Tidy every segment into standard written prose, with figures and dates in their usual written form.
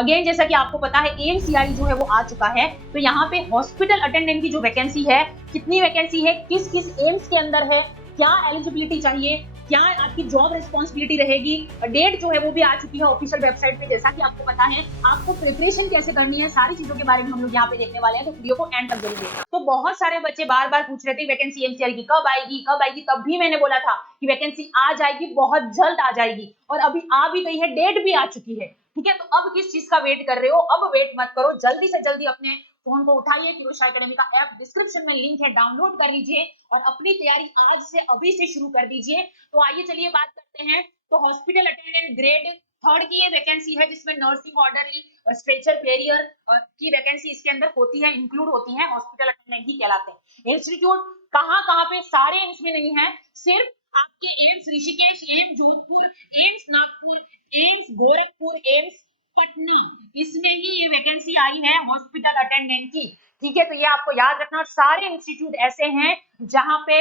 Again जैसा कि आपको पता है एमसीआई जो है वो आ चुका है, तो यहाँ पे हॉस्पिटल अटेंडेंट की जो वैकेंसी है, कितनी वैकेंसी है, किस किस एम्स के अंदर है, क्या एलिजिबिलिटी चाहिए, क्या आपकी जॉब रिस्पॉन्सिबिलिटी रहेगी, डेट जो है वो भी आ चुकी है ऑफिशियल वेबसाइट पे, जैसा कि आपको पता है। आपको प्रिपरेशन कैसे करनी है, सारी चीजों के बारे में हम लोग यहाँ पे देखने वाले हैं, तो वीडियो को एंड तक जरूर देखना। तो बहुत सारे बच्चे बार बार पूछ रहे थे वैकेंसी एमसीआई की कब आएगी कब आएगी, तब भी मैंने बोला था कि वैकेंसी आ जाएगी, बहुत जल्द आ जाएगी, और अभी आ भी गई है, डेट भी आ चुकी है। ठीक है, तो अब किस चीज का वेट कर रहे हो, अब वेट मत करो, जल्दी से जल्दी अपने फोन को उठाइए, फिरोजशाह एकेडमी का ऐप डिस्क्रिप्शन में लिंक है, डाउनलोड कर लीजिए और अपनी तैयारी आज से अभी से शुरू कर दीजिए। तो आइए चलिए बात करते हैं। तो हॉस्पिटल अटेंडेंट ग्रेड 3 की ये वैकेंसी है, जिसमें नर्सिंग ऑर्डरली और स्ट्रेचर कैरियर की वैकेंसी इसके अंदर होती है, इंक्लूड होती है, हॉस्पिटल अटेंडेंट ही कहलाते हैं। इंस्टीट्यूट कहाँ पे, सारे एम्स में नहीं है, सिर्फ आपके AIIMS Rishikesh, AIIMS Jodhpur, AIIMS Nagpur, AIIMS Gorakhpur, AIIMS Patna, इसमें ही ये वैकेंसी आई है हॉस्पिटल अटेंडेंट की। ठीक है, तो ये आपको याद रखना, सारे इंस्टीट्यूट ऐसे हैं जहां पे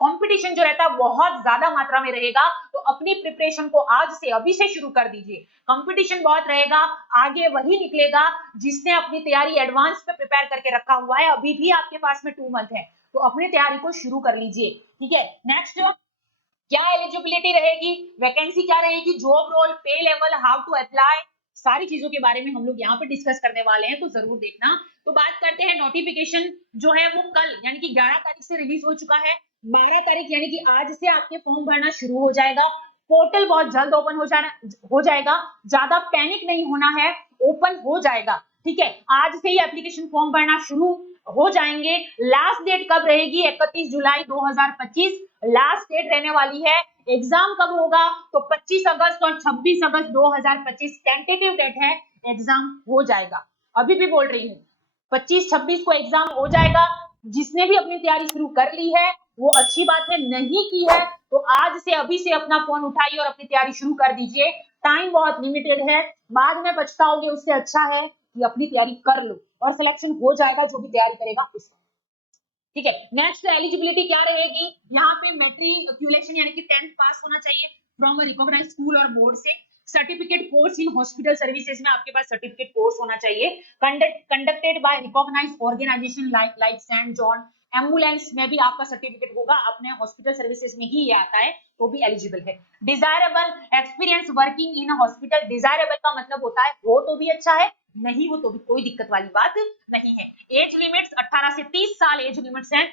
कंपटीशन जो रहता है बहुत ज्यादा मात्रा में रहेगा, तो अपनी प्रिपरेशन को आज से अभी से शुरू कर दीजिए। कंपटीशन बहुत रहेगा, आगे वही निकलेगा जिसने अपनी तैयारी एडवांस पे प्रिपेयर करके रखा हुआ है। अभी भी आपके पास में 2 मंथ है, तो अपनी तैयारी को शुरू कर लीजिए। ठीक है, नेक्स्ट क्या एलिजिबिलिटी रहेगी, वैकेंसी क्या रहेगी, जॉब रोल, पे लेवल, हाउ टू अप्लाई, सारी चीजों के बारे में हम लोग यहाँ पे डिस्कस करने वाले हैं, तो जरूर देखना। तो बात करते हैं, नोटिफिकेशन जो है वो कल यानी कि 11 तारीख से रिलीज हो चुका है। 12 तारीख यानी कि आज से आपके फॉर्म भरना शुरू हो जाएगा। पोर्टल बहुत जल्द ओपन हो जाएगा, ज्यादा पैनिक नहीं होना है, ओपन हो जाएगा। ठीक है, आज से ही एप्लीकेशन फॉर्म भरना शुरू हो जाएंगे। लास्ट डेट कब रहेगी, 31 जुलाई 2025 लास्ट डेट रहने वाली है। एग्जाम कब होगा, तो 25 अगस्त और 26 अगस्त 2025 टेंटेटिव डेट है, एग्जाम हो जाएगा। अभी भी बोल रही हूँ, 25-26 को एग्जाम हो जाएगा। जिसने भी अपनी तैयारी शुरू कर ली है वो अच्छी बात है, नहीं की है तो आज से अभी से अपना फोन उठाइए और अपनी तैयारी शुरू कर दीजिए। टाइम बहुत लिमिटेड है, बाद में पछताओगे, उससे अच्छा है कि अपनी तैयारी कर लो और सिलेक्शन हो जाएगा जो भी तैयारी करेगा उसका। ठीक है, नेक्स्ट एलिजिबिलिटी क्या रहेगी, यहाँ पे मैट्रिकुलेशन यानी कि 10th पास होना चाहिए फ्रॉम अ रिकॉग्नाइज्ड स्कूल और बोर्ड से। Certificate course in hospital services में आपके पास सर्टिफिकेट कोर्स होना चाहिए, conducted by recognised organisation like Saint John. Ambulance में भी आपका सर्टिफिकेट होगा, अपने हॉस्पिटल सर्विसेज में ही ये आता है, तो भी एलिजिबल है। Desirable experience working in hospital, desirable का मतलब होता है हो तो भी अच्छा है, नहीं हो तो भी कोई दिक्कत वाली बात नहीं है। एज लिमिट्स 18 से 30 साल एज लिमिट्स हैं।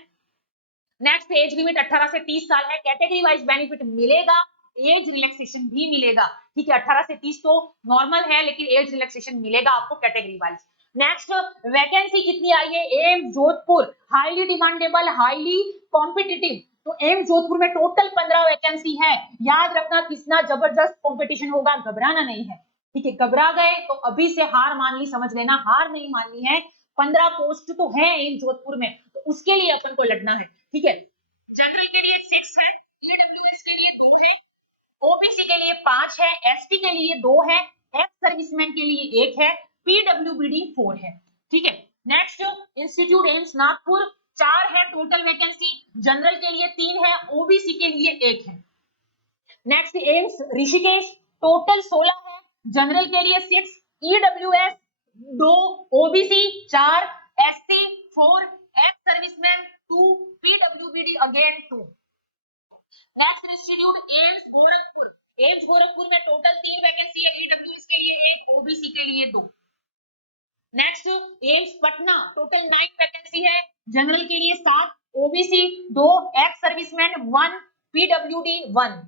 नेक्स्ट एज लिमिट 18 से 30 साल है। कैटेगरी वाइज बेनिफिट मिलेगा, एज रिलैक्सेशन भी मिलेगा। ठीक है, 18 से 30 तो नॉर्मल है, लेकिन एज रिलैक्सेशन मिलेगा आपको कैटेगरी वाइज। नेक्स्ट वैकेंसी कितनी आई है, AIIMS Jodhpur, highly demandable, highly competitive. तो एम्स जोधपुर में टोटल 15 वैकेंसी है। याद रखना कितना जबरदस्त कॉम्पिटिशन होगा, घबराना नहीं है। ठीक है, घबरा गए तो अभी से हार मान ली, समझ लेना हार नहीं माननी है। 15 पोस्ट तो है एम्स जोधपुर में, तो उसके लिए अपन को लड़ना है। ठीक है, जनरल के लिए 6 है, ईडब्ल्यूएस के लिए 2 है, ओबीसी के लिए 5 है, एसटी के लिए 2 है, एक्स सर्विसमैन के लिए 1 है, पीडब्ल्यूबीडी 4 है। ठीक है, नेक्स्ट इंस्टीट्यूट एम्स नागपुर 4 है टोटल वैकेंसी, जनरल के लिए 3 है, ओबीसी के लिए 1 है। नेक्स्ट एम्स ऋषिकेश टोटल 16 है, जनरल के लिए 6, EWS 2, OBC 4, ST 4, ex serviceman 2, PWBD again 2। Next institute AIIMS Gorakhpur, AIIMS Gorakhpur में टोटल 3 वैकेंसी है, ईडब्ल्यूएस के लिए 1, ओबीसी के लिए 2। Next AIIMS Patna total 9 vacancy है, जनरल के लिए 7, OBC 2, ex serviceman 1, PWD 1।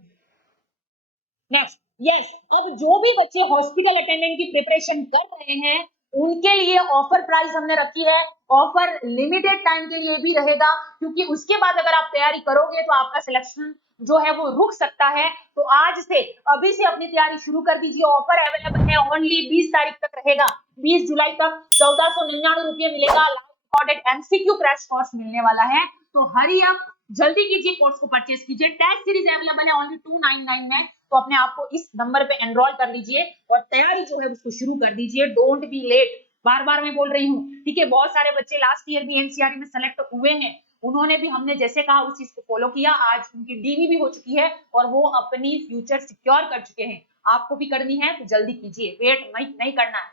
Next yes, अब जो भी बच्चे हॉस्पिटल अटेंडेंट की प्रिपरेशन कर रहे हैं उनके लिए ऑफर प्राइस हमने रखी है। ऑफर लिमिटेड टाइम के लिए भी रहेगा, क्योंकि उसके बाद अगर आप तैयारी करोगे तो आपका सिलेक्शन जो है वो रुक सकता है। तो आज से अभी से अपनी तैयारी शुरू कर दीजिए। ऑफर अवेलेबल है, ओनली 20 तारीख तक रहेगा, 20 जुलाई तक 1499 रुपये मिलेगा। रिकॉर्डेड एमसीक्यू क्रैश कोर्स मिलने वाला है, तो हरी अप, जल्दी कीजिए, कोर्स को परचेस कीजिए। टेस्ट सीरीज अवेलेबल है ओनली 299 में, तो अपने आप को इस नंबर पे एनरोल कर लीजिए और तैयारी जो है उसको शुरू कर दीजिए। डोंट बी लेट, बार बार मैं बोल रही हूँ। ठीक है, बहुत सारे बच्चे लास्ट ईयर भी एनसीआरटी में सेलेक्ट हुए हैं, उन्होंने भी हमने जैसे कहा उस चीज को फॉलो किया, आज उनकी डीवी भी हो चुकी है और वो अपनी फ्यूचर सिक्योर कर चुके हैं। आपको भी करनी है तो जल्दी कीजिए, वेट नहीं करना है।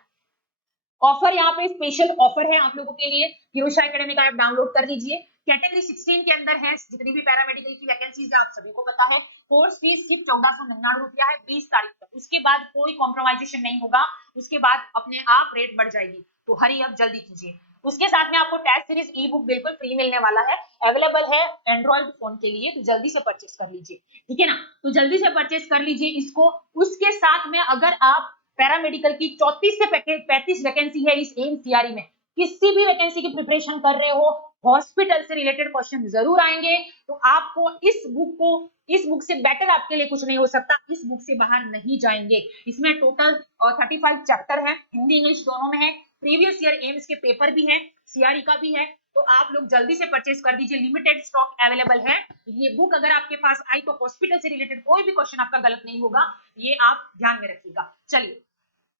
ऑफर यहाँ पे स्पेशल ऑफर है आप लोगों के लिए, हीरोशा एकेडमी का ऐप डाउनलोड कर लीजिए। कैटेगरी 16 के अंदर है, जितनी भी पैरामेडिकल की वैकेंसीज है आप सभी को पता है, कोर्स फीस सिर्फ 1499 रुपया है 20 तारीख तक, उसके बाद कोई कॉम्प्रोमाइजेशन नहीं होगा, उसके बाद अपने आप रेट बढ़ जाएगी, तो हरी अब जल्दी कीजिए। उसके साथ में आपको टेस्ट सीरीज ई बुक बिल्कुल फ्री मिलने वाला है, अवेलेबल है एंड्रॉइड फोन के लिए, तो जल्दी से परचेस कर लीजिए, ठीक है ना। तो जल्दी से परचेस कर लीजिए इसको। उसके साथ में अगर आप पैरामेडिकल की 34 से 35 वैकेंसी है इस एम्स सीआरई में, किसी भी वैकेंसी की प्रिपरेशन कर रहे हो, हॉस्पिटल से रिलेटेड क्वेश्चन जरूर आएंगे, तो आपको इस बुक से बेटर आपके लिए कुछ नहीं हो सकता, इस बुक से बाहर नहीं जाएंगे। इसमें टोटल 35 चैप्टर है, हिंदी इंग्लिश दोनों में है, प्रीवियस ईयर एम्स के पेपर भी है, सीआरई का भी है, तो आप लोग जल्दी से परचेस कर दीजिए, लिमिटेड स्टॉक अवेलेबल है। ये बुक अगर आपके पास आई तो हॉस्पिटल से रिलेटेड कोई भी क्वेश्चन आपका गलत नहीं होगा, ये आप ध्यान में रखिएगा। चलिए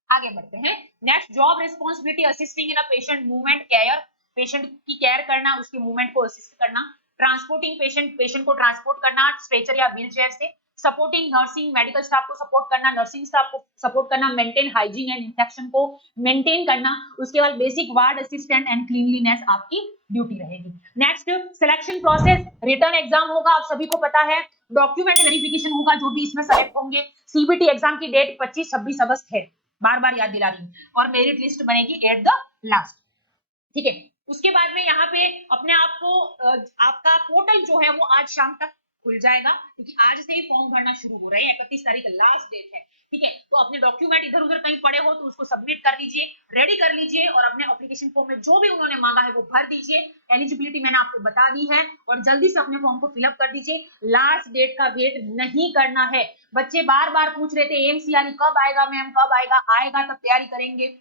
आगे बढ़ते हैं। Next, job responsibility assisting in a patient movement care, patient की केयर करना, उसके मूवमेंट को असिस्ट करना, ट्रांसपोर्टिंग पेशेंट को ट्रांसपोर्ट करना स्ट्रेचर या व्हील चेयर से, सपोर्टिंग नर्सिंग मेडिकल स्टाफ को सपोर्ट करना, नर्सिंग स्टाफ को सपोर्ट करना, मेंटेन हाइजीन एंड इंफेक्शन को मेंटेन करना, उसके बाद basic ward assistant and cleanliness आपकी ड्यूटी रहेगी। Next, selection process, return exam होगा, आप सभी को पता है, डॉक्यूमेंट वेरिफिकेशन होगा जो भी इसमें सेलेक्ट होंगे, सीबीटी एग्जाम की डेट 25-26 अगस्त है, बार बार याद दिला रही हूँ, और मेरिट लिस्ट बनेगी एट द लास्ट, ठीक है। उसके बाद में यहाँ पे अपने आप को आपका पोर्टल जो है वो आज शाम तक खुल जाएगा, क्योंकि आज से ही फॉर्म भरना शुरू हो रहे हैं, 31 तारीख लास्ट डेट है, ठीक है। तो अपने डॉक्यूमेंट इधर उधर कहीं पड़े हो तो उसको सबमिट कर लीजिए, रेडी कर लीजिए, और अपने एप्लीकेशन फॉर्म में जो भी उन्होंने मांगा है वो भर दीजिए। एलिजिबिलिटी मैंने आपको बता दी है, और जल्दी से अपने फॉर्म को फिलअप कर दीजिए, लास्ट डेट का वेट नहीं करना है। बच्चे बार बार पूछ रहे थे एमसीआरई कब आएगा मैम, कब आएगा, आएगा तब तैयारी करेंगे,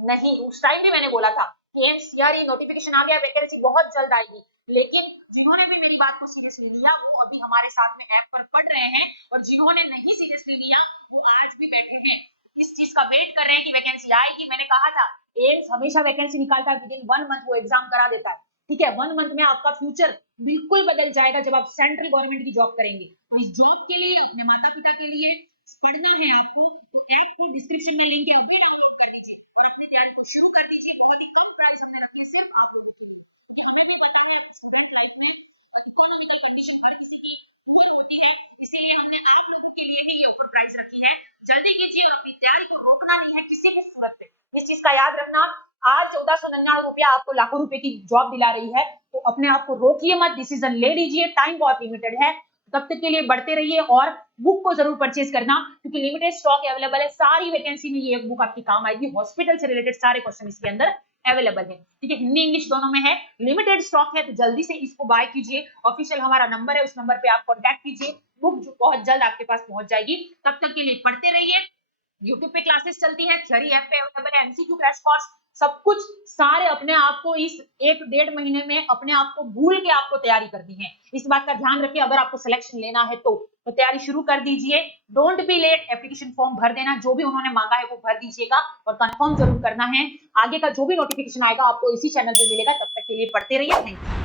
नहीं, उस टाइम भी मैंने बोला था कि एमसीआरई नोटिफिकेशन आ गया, वैकेंसी बहुत जल्द आएगी, लेकिन जिन्होंने भी मेरी बात को सीरियसली लिया वो अभी हमारे साथ में ऐप पर पढ़ रहे हैं, और जिन्होंने नहीं सीरियसली लिया वो आज भी बैठे हैं, इस चीज का वेट कर रहे हैं कि वैकेंसी आएगी। मैंने कहा था एम्स हमेशा वैकेंसी निकालता है, विदिन 1 मंथ वो एग्जाम करा देता है, ठीक है। 1 मंथ में आपका फ्यूचर बिल्कुल बदल जाएगा जब आप सेंट्रल गवर्नमेंट की जॉब करेंगे। तो इस जॉब के लिए, अपने माता पिता के लिए पढ़ना है आपको, तो ऐप को डिस्क्रिप्शन में लिंक है, अभी डाउनलोड कर लीजिए और अपने तैयारी शुरू कर दीजिए। बहुत ही कम प्राइस हमने रखे, सिर्फ हमें भी पता है स्टूडेंट लाइफ में इकोनॉमिकल कंडीशन हर किसी की पुअर होती है, इसीलिए हमने आप लोगों के लिए ही ये ऑफर प्राइस रखी है। जल्दी कीजिए और अपनी तैयारी को रोकना नहीं है किसी भी सूरत में, इस चीज का याद रखना। आज 1499 रुपया आपको लाखों रुपए की जॉब दिला रही है, तो अपने आप को रोकिए मत, डिसीजन ले लीजिए, टाइम बहुत लिमिटेड है, तब तक के लिए बढ़ते रहिए, और बुक को जरूर परचेज करना, क्योंकि लिमिटेड स्टॉक अवेलेबल है, सारी वैकेंसी में ये एक बुक आपकी काम आएगी, हॉस्पिटल से रिलेटेड सारे क्वेश्चन इसके अंदर अवेलेबल है, ठीक है, हिंदी इंग्लिश दोनों में है, लिमिटेड स्टॉक है, तो जल्दी से इसको बाय कीजिए। ऑफिशियल हमारा नंबर है, उस नंबर पे आप कांटेक्ट कीजिए, बुक जो बहुत जल्द आपके पास पहुंच जाएगी। तब तक के लिए पढ़ते रहिए, यूट्यूब पे क्लासेस चलती है, थ्योरी ऐप पे अवेलेबल है, एमसीक्यू क्रैश कोर्स, सब कुछ सारे अपने आप को इस 1-1.5 महीने में अपने आप को भूल के आपको तैयारी करनी है, इस बात का ध्यान रखिए। अगर आपको सिलेक्शन लेना है तो तैयारी शुरू कर दीजिए, don't be late, application form भर देना, जो भी उन्होंने मांगा है वो भर दीजिएगा, और कंफर्म जरूर करना है। आगे का जो भी नोटिफिकेशन आएगा आपको इसी चैनल पे मिलेगा, तब तक के लिए पढ़ते रहिए, थैंक यू।